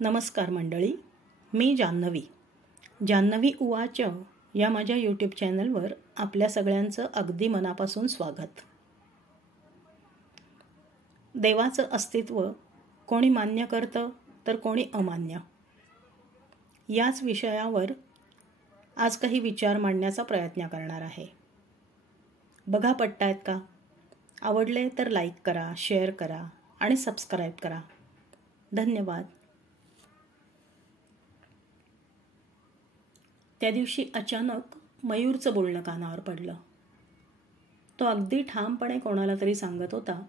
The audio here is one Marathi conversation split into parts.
नमस्कार मंडळी, मी जान्हवी उवाच या माझ्या यूट्यूब चॅनलवर आपल्या सगळ्यांचं अगदी मनापासून स्वागत. देवाचं अस्तित्व कोणी मान्य करतं तर कोणी अमान्य. याच विषयावर आज काही विचार मांडण्याचा प्रयत्न करणार आहे. बघा पटतायत का? आवडले तर लाईक करा, शेअर करा आणि सबस्क्राईब करा. धन्यवाद. त्या दिवशी अचानक मयूरचं बोलणं कानावर पडलं. तो अगदी ठामपणे कोणाला तरी सांगत होता,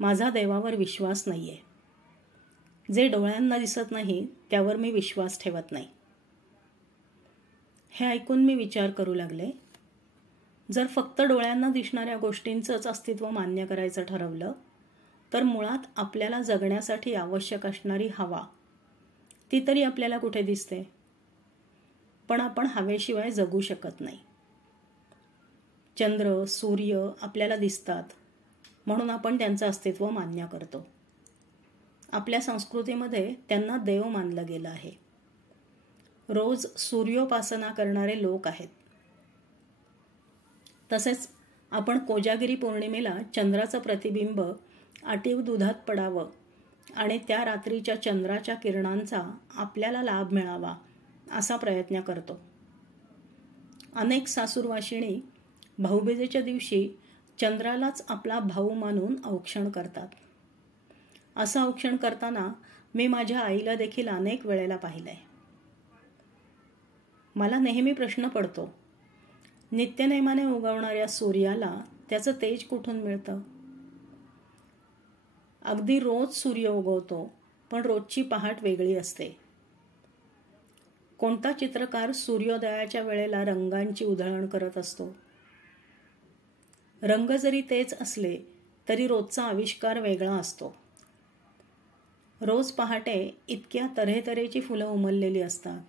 माझा देवावर विश्वास नाही आहे. जे डोळ्यांना दिसत नाही त्यावर मी विश्वास ठेवत नाही. हे ऐकून मी विचार करू लागले, जर फक्त डोळ्यांना दिसणाऱ्या गोष्टींचंच अस्तित्व मान्य करायचं ठरवलं तर मुळात आपल्याला जगण्यासाठी आवश्यक असणारी हवा ती तरी आपल्याला कुठे दिसते? पण आपण हवेशिवाय जगू शकत नाही. चंद्र, सूर्य आपल्याला दिसतात म्हणून आपण त्यांचं अस्तित्व मान्य करतो. आपल्या संस्कृतीमध्ये त्यांना देव मानलं गेलं आहे. रोज सूर्योपासना करणारे लोक आहेत. तसेच आपण कोजागिरी पौर्णिमेला चंद्राचं प्रतिबिंब आटीव दुधात पडावं आणि त्या रात्रीच्या चंद्राच्या किरणांचा आपल्याला लाभ मिळावा असा प्रयत्न करतो. अनेक सासूरवाशिणी भाऊबीजेच्या दिवशी चंद्रालाच आपला भाऊ मानून औक्षण करतात. असं औक्षण करताना मी माझ्या आईला देखील अनेक वेळेला पाहिलंय. मला नेहमी प्रश्न पडतो, नित्यनेमाने उगवणाऱ्या सूर्याला त्याचं तेज कुठून मिळतं? अगदी रोज सूर्य उगवतो, पण रोजची पहाट वेगळी असते. कोणता चित्रकार सूर्योदयाच्या वेळेला रंगांची उधळण करत असतो? रंग जरी तेच असले तरी रोजचा आविष्कार वेगळा असतो. रोज पहाटे इतक्या तऱ्हेतऱ्हेची फुलं उमललेली असतात.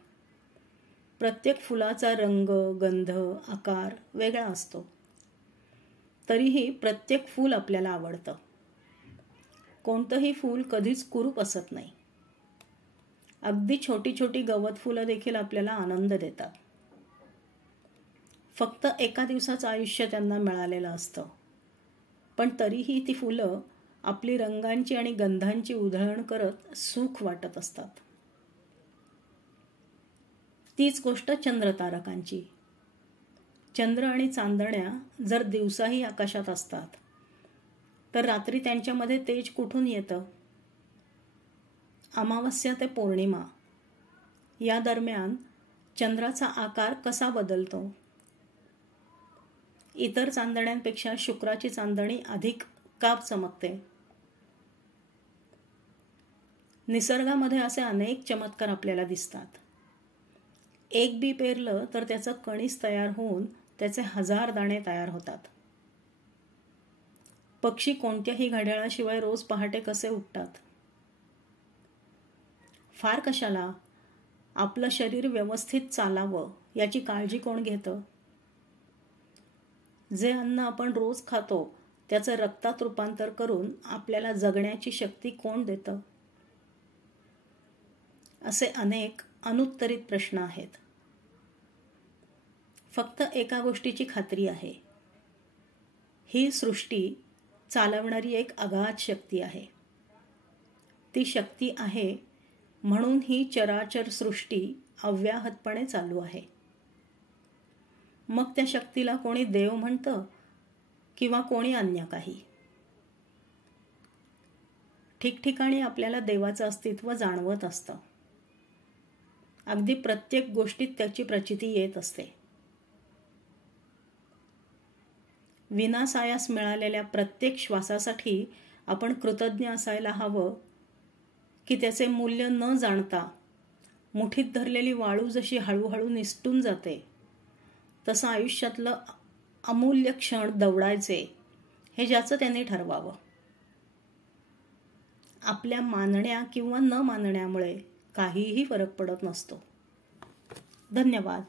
प्रत्येक फुलाचा रंग, गंध, आकार वेगळा असतो. तरीही प्रत्येक फूल आपल्याला आवडतं. कोणतंही फूल कधीच कुरूप असत नाही. अगदी छोटी छोटी गवत फुलं देखील आपल्याला आनंद देतात. फक्त एका दिवसाचं आयुष्य त्यांना मिळालेलं असतं, पण तरीही ती फुलं आपली रंगांची आणि गंधांची उधळण करत सुख वाटत असतात. तीच गोष्ट चंद्रतारकांची. चंद्र आणि चांदण्या जर दिवसाही आकाशात असतात तर रात्री त्यांच्यामध्ये तेज कुठून येतं? अमावस्या ते पौर्णिमा या दरम्यान चंद्राचा आकार कसा बदलतो? इतर चांदण्यांपेक्षा शुक्राची चांदणी अधिक का चमकते? निसर्गामध्ये असे अनेक चमत्कार आपल्याला दिसतात. एक बी पेरलं तर त्याचं कणीस तयार होऊन त्याचे 1000 दाणे तयार होतात. पक्षी कोणत्याही घड्याळाशिवाय रोज पहाटे कसे उठतात? फार कशाला, आपलं शरीर व्यवस्थित चालावं याची काळजी कोण घेतं? जे अन्न आपण रोज खातो त्याचं रक्तात रूपांतर करून आपल्याला जगण्याची शक्ती कोण देतं? असे अनेक अनुत्तरित प्रश्न आहेत. फक्त एका गोष्टीची खात्री आहे, ही सृष्टी चालवणारी एक अगाध शक्ती आहे. ती शक्ती आहे म्हणून ही चराचर सृष्टी अव्याहतपणे चालू आहे. मग त्या शक्तीला कोणी देव म्हणतं किंवा कोणी अन्य काही. ठिकठिकाणी आपल्याला देवाचं अस्तित्व जाणवत असतं. अगदी प्रत्येक गोष्टीत त्याची प्रचिती येत असते. विनासायास मिळालेल्या प्रत्येक श्वासासाठी आपण कृतज्ञ असायला हवं की त्याचे मूल्य न जाणता मुठीत धरलेली वाळू जशी हळूहळू निसटून जाते तसं आयुष्यातलं अमूल्य क्षण दवडायचे हे ज्याचं त्यांनी ठरवावं. आपल्या मानण्या किंवा न मानण्यामुळे काहीही फरक पडत नसतो. धन्यवाद.